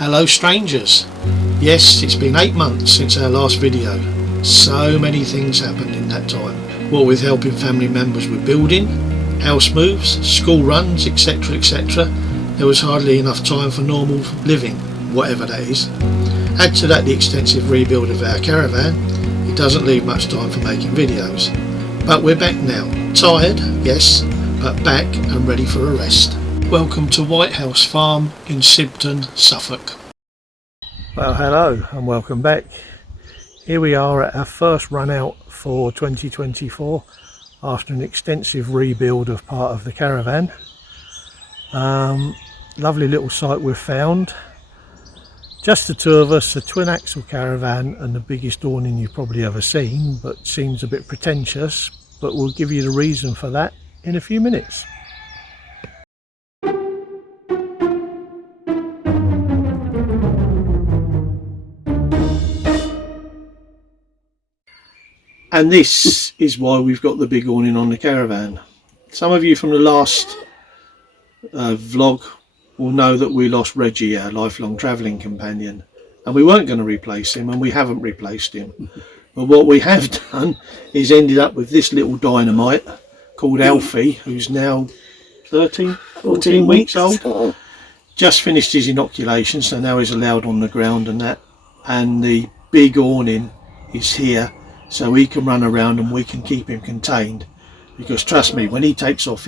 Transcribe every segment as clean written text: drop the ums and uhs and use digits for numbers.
Hello strangers. Yes, it's been 8 months since our last video. So many things happened in that time. What with helping family members with building, house moves, school runs, etc, etc. There was hardly enough time for normal living, whatever that is. Add to that the extensive rebuild of our caravan, it doesn't leave much time for making videos. But we're back now. Tired, yes, but back and ready for a rest. Welcome to White House Farm in Sibton, Suffolk. Well, hello and welcome back. Here we are at our first run out for 2024 after an extensive rebuild of part of the caravan. Lovely little site we've found. Just the two of us, a twin axle caravan and the biggest awning you've probably ever seen, but seems a bit pretentious, but we'll give you the reason for that in a few minutes. And this is why we've got the big awning on the caravan. Some of you from the last vlog will know that we lost Reggie, our lifelong travelling companion, and we weren't going to replace him, and we haven't replaced him. But what we have done is ended up with this little dynamite called Alfie, who's now 14 weeks old. Just finished his inoculation, so now he's allowed on the ground and that. And the big awning is here, so he can run around and we can keep him contained. Because trust me, when he takes off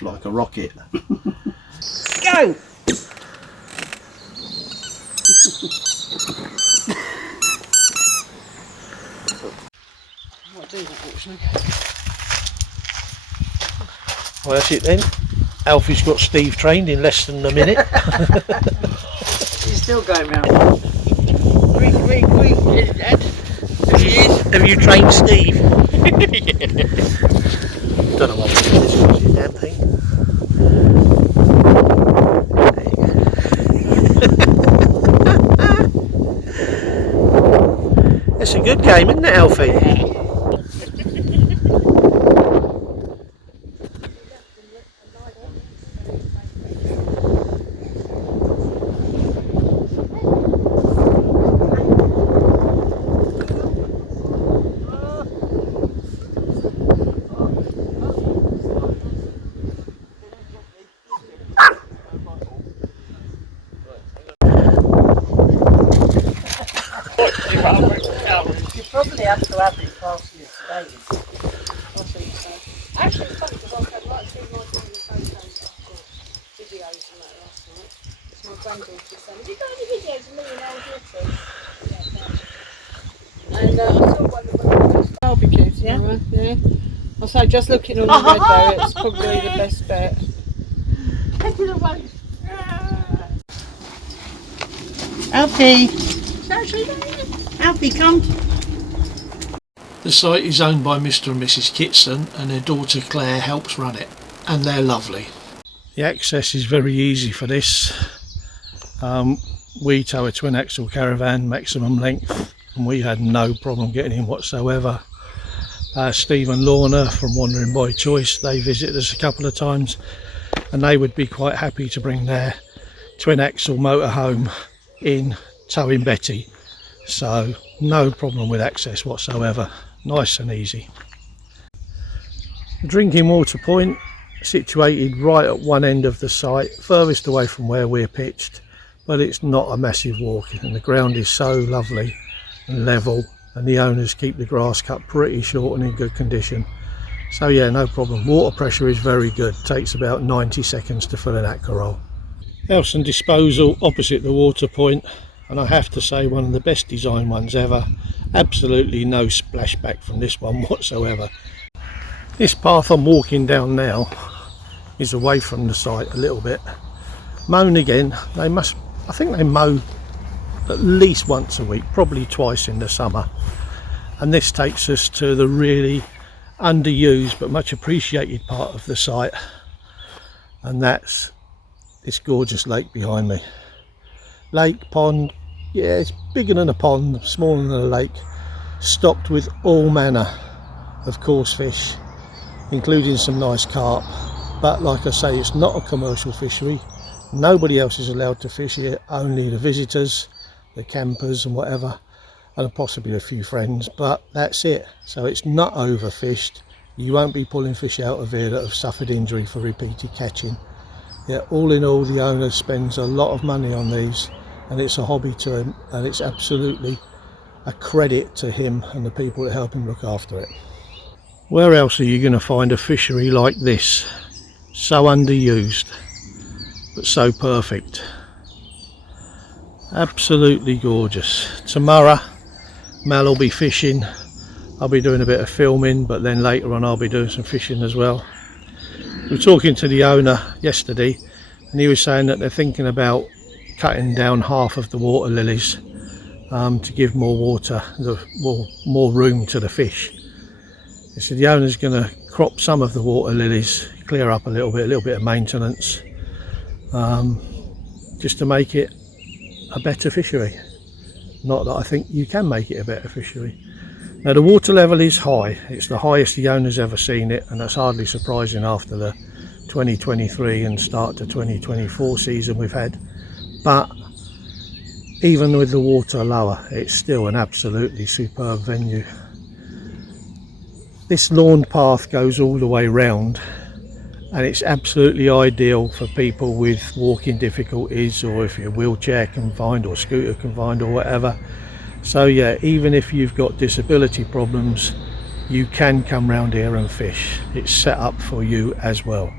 like a rocket. Go! Well, that's it then. Alfie's got Steve trained in less than a minute. He's still going round. Quick, Dad. Have you trained Steve? Don't know what this is, damn thing. It's a good game, isn't it, Alfie? You probably have to have it past you today. I think so. Actually, it's funny because I've like seen my daughter's photos, videos and that last night. It's my granddaughter saying, have you got any videos of me and old Richard? And I saw one of them barbecues, yeah? Yeah. I say, just looking on the red though, it's probably the best bet. Take it away. Alfie! Alfie, come. The site is owned by Mr and Mrs Kitson, and their daughter Clare helps run it, and they're lovely. The access is very easy for this. We tow a twin axle caravan, maximum length, and we had no problem getting in whatsoever. Steve and Lorna from Wandering by Choice, they visited us a couple of times, and they would be quite happy to bring their twin axle motorhome in, towing Betty. So no problem with access whatsoever, nice and easy. The drinking water point situated right at one end of the site, furthest away from where we're pitched, but it's not a massive walk, and the ground is so lovely and level, and the owners keep the grass cut pretty short and in good condition. So yeah, no problem. Water pressure is very good, takes about 90 seconds to fill an aqua roll. House and disposal opposite the water point, and I have to say one of the best design ones ever. Absolutely no splashback from this one whatsoever. This path I'm walking down now is away from the site a little bit. Mown again, I think they mow at least once a week, probably twice in the summer. And this takes us to the really underused but much appreciated part of the site, and that's this gorgeous lake behind me. Lake, pond, yeah, it's bigger than a pond, smaller than a lake, stocked with all manner of coarse fish, including some nice carp. But like I say, it's not a commercial fishery, Nobody else is allowed to fish here, only the visitors, the campers and whatever, and possibly a few friends, but that's it. So it's not overfished. You won't be pulling fish out of here that have suffered injury for repeated catching. Yeah, all in all, the owner spends a lot of money on these, and it's a hobby to him, and it's absolutely a credit to him and the people that help him look after it. Where else are you going to find a fishery like this? So underused, but so perfect. Absolutely gorgeous. Tomorrow Mal will be fishing. I'll be doing a bit of filming, but then later on I'll be doing some fishing as well. We were talking to the owner yesterday, and he was saying that they're thinking about cutting down half of the water lilies to give more water, more room to the fish. He said the owner's going to crop some of the water lilies, clear up a little bit of maintenance, just to make it a better fishery. Not that I think you can make it a better fishery. Now the water level is high. It's the highest the owner's ever seen it, and that's hardly surprising after the 2023 and start to 2024 season we've had. But even with the water lower, it's still an absolutely superb venue. This lawn path goes all the way round, and it's absolutely ideal for people with walking difficulties, or if you're wheelchair confined or scooter confined or whatever. So yeah, even if you've got disability problems, you can come round here and fish. It's set up for you as well.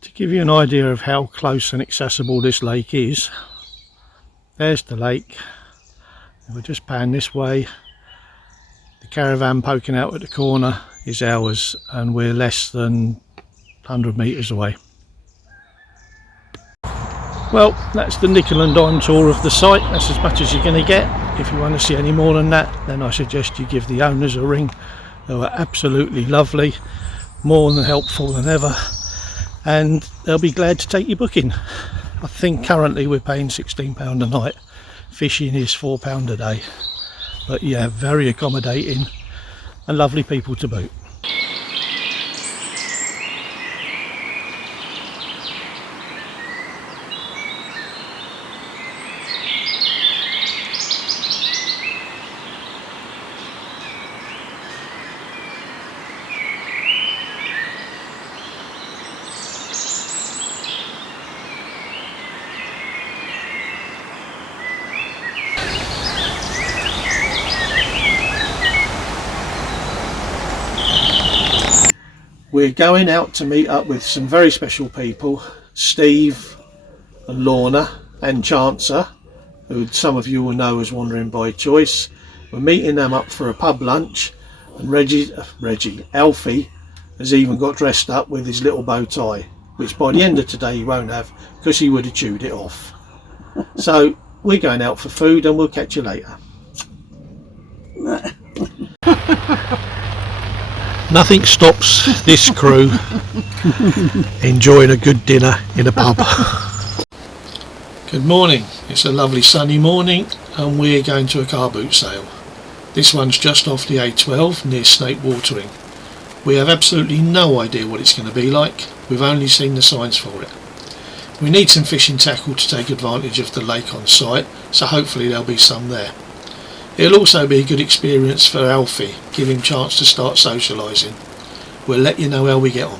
To give you an idea of how close and accessible this lake is, there's the lake. We'll just pan this way. The caravan poking out at the corner is ours, and we're less than 100 metres away. Well, that's the nickel and dime tour of the site. That's as much as you're going to get. If you want to see any more than that, then I suggest you give the owners a ring. They were absolutely lovely, more than helpful than ever, and they'll be glad to take your booking. I think currently we're paying £16 a night. Fishing is £4 a day, but yeah, very accommodating and lovely people to boot. We're going out to meet up with some very special people, Steve and Lorna and Chancer, who some of you will know as Wandering by Choice. We're meeting them up for a pub lunch, and Alfie has even got dressed up with his little bow tie, which by the end of today he won't have because he would have chewed it off. So we're going out for food, and we'll catch you later. Nothing stops this crew enjoying a good dinner in a pub. Good morning. It's a lovely sunny morning, and we're going to a car boot sale. This one's just off the A12 near Snake Watering. We have absolutely no idea what it's going to be like. We've only seen the signs for it. We need some fishing tackle to take advantage of the lake on site, so hopefully there'll be some there. It'll also be a good experience for Alfie, give him a chance to start socialising. We'll let you know how we get on.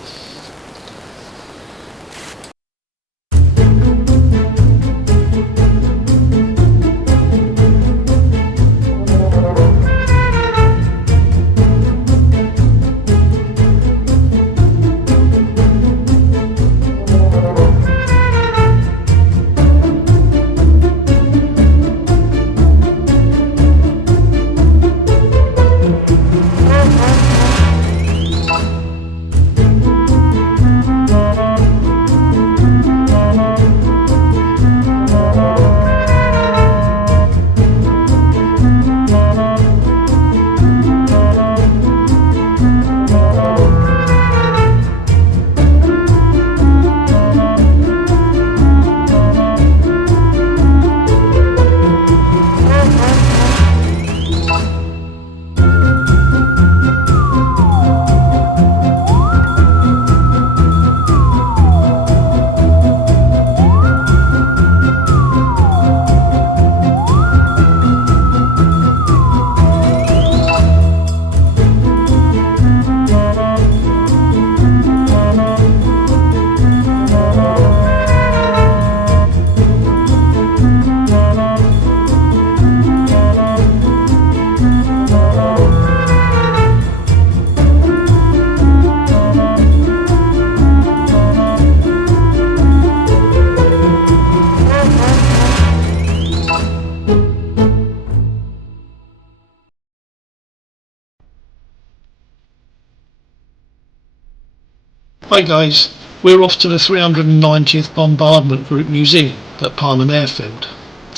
Hi guys, we're off to the 390th Bombardment Group Museum at Parnham Airfield.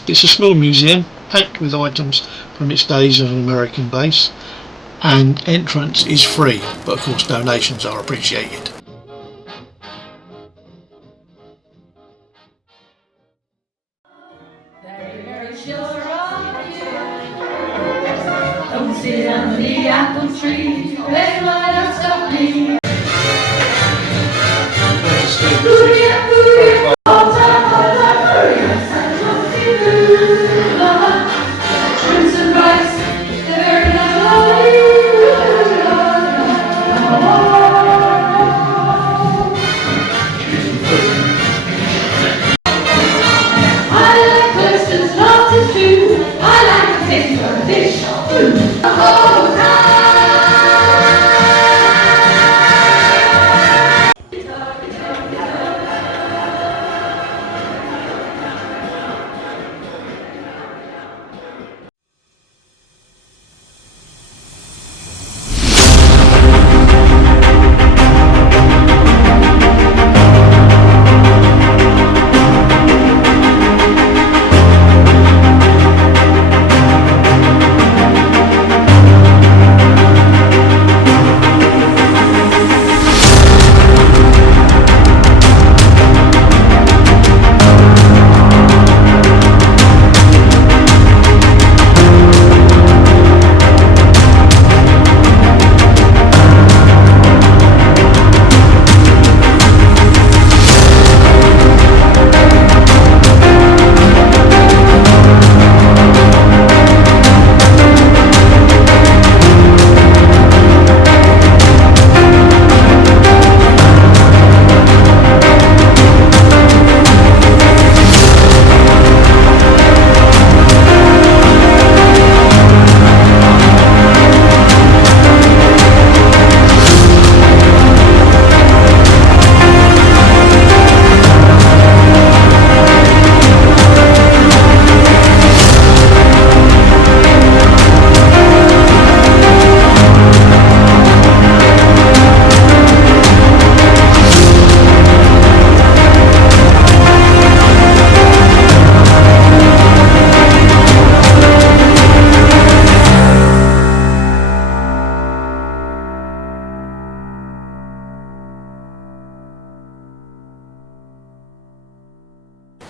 It's a small museum packed with items from its days of American base, and entrance is free, but of course donations are appreciated. Very sure of you. Don't sit under the apple tree. They might have stopped me.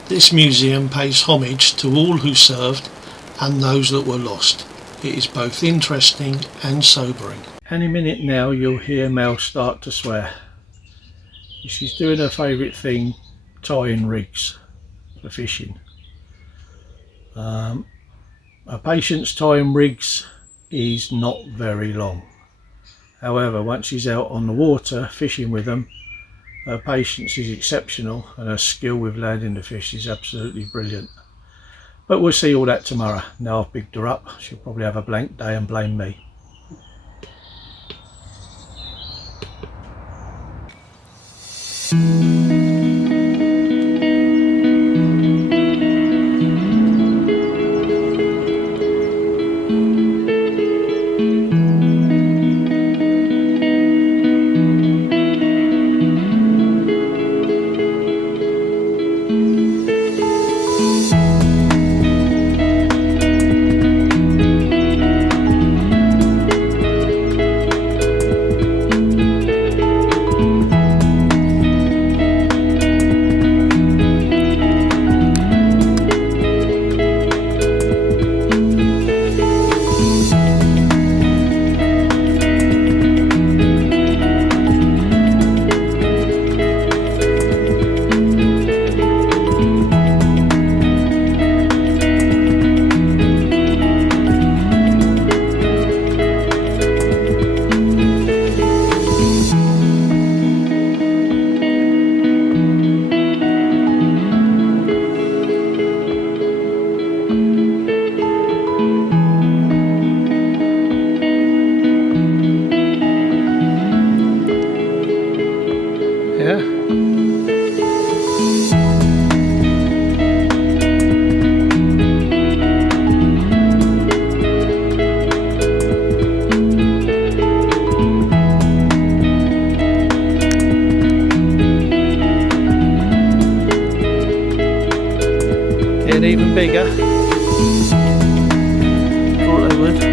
This museum pays homage to all who served and those that were lost. It is both interesting and sobering. Any minute now you'll hear Mel start to swear. She's doing her favourite thing, tying rigs for fishing. Her patience tying rigs is not very long. However, once she's out on the water fishing with them, her patience is exceptional and her skill with landing the fish is absolutely brilliant. But we'll see all that tomorrow. Now I've bigged her up, she'll probably have a blank day and blame me. getting even bigger. Thought they would.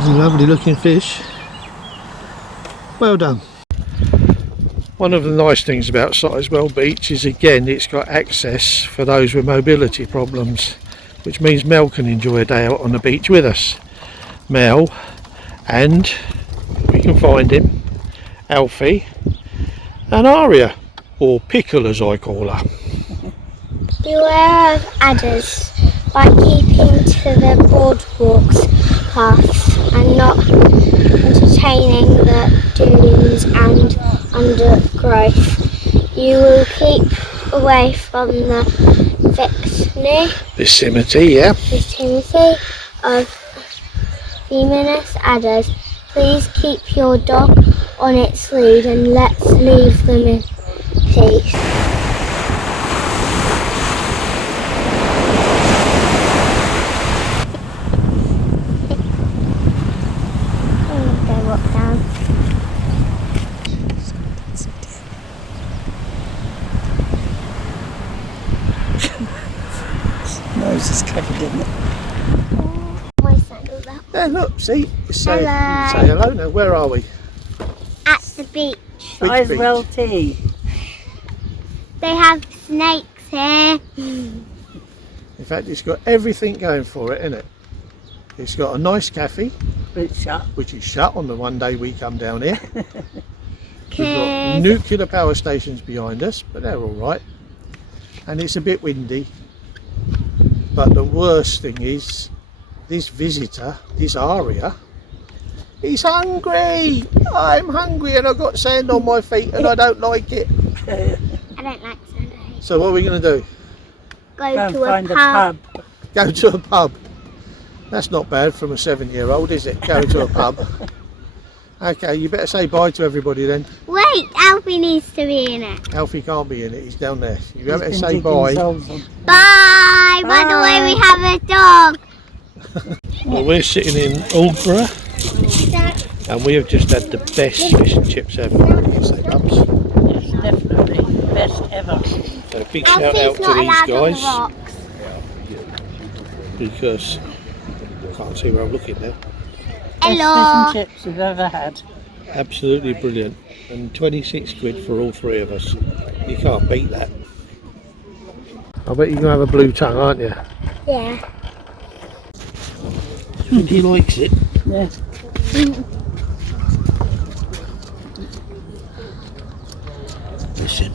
A lovely looking fish. Well done. One of the nice things about Sizewell Beach is, again, it's got access for those with mobility problems, which means Mel can enjoy a day out on the beach with us. Mel and, we can find him, Alfie and Aria, or Pickle as I call her. Beware of adders by keeping to the boardwalks paths and not entertaining the dunes and undergrowth. You will keep away from the vicinity of venomous adders. Please keep your dog on its lead and let's leave them in peace. Nose is covered in it. My sandals up. Yeah, look, see, say Hello. hello now. Where are we? At the beach. Which beach? Sizewell tea. They have snakes here. In fact, it's got everything going for it, isn't it? It's got a nice cafe, It's shut. which is shut on the one day we come down here. We've got Kids. nuclear power stations behind us, but they're all right. And it's a bit windy. But the worst thing is, this visitor, this Aria, he's hungry. I'm hungry and I've got sand on my feet and I don't like it. I don't like sand. So what are we going to do? Go Go and to a find pub. a pub. Go to a pub. That's not bad from a 7-year-old, is it? Go to a pub. Okay, you better say bye to everybody then. Wait, Alfie needs to be in it. Alfie can't be in it, he's down there. You He's better been say digging bye. holes on. Bye. By the way, we have a dog. Well, we're sitting in Aldborough and we have just had the best fish and chips ever. You can say, Bubs. Yes, definitely. Best ever. So big shout out Alfie's to not these allowed on the guys rocks. because I can't see where I'm looking now. Best Hello. fish and chips we've ever had. Absolutely brilliant. And 26 quid for all three of us. You can't beat that. I bet you're going to have a blue tongue, aren't you? Yeah. I think he likes it. Yeah. Listen.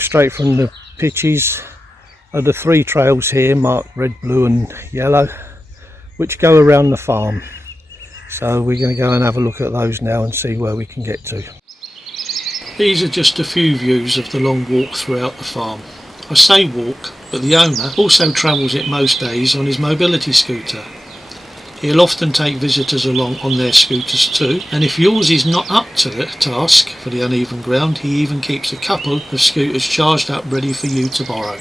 Straight from the pitches are the 3 trails here marked red, blue and yellow, which go around the farm. So we're going to go and have a look at those now and see where we can get to. These are just a few views of the long walk throughout the farm. I say walk, but the owner also travels it most days on his mobility scooter. He'll often take visitors along on their scooters too, and if yours is not up to the task for the uneven ground, he even keeps a couple of scooters charged up ready for you to borrow.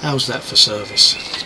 How's that for service?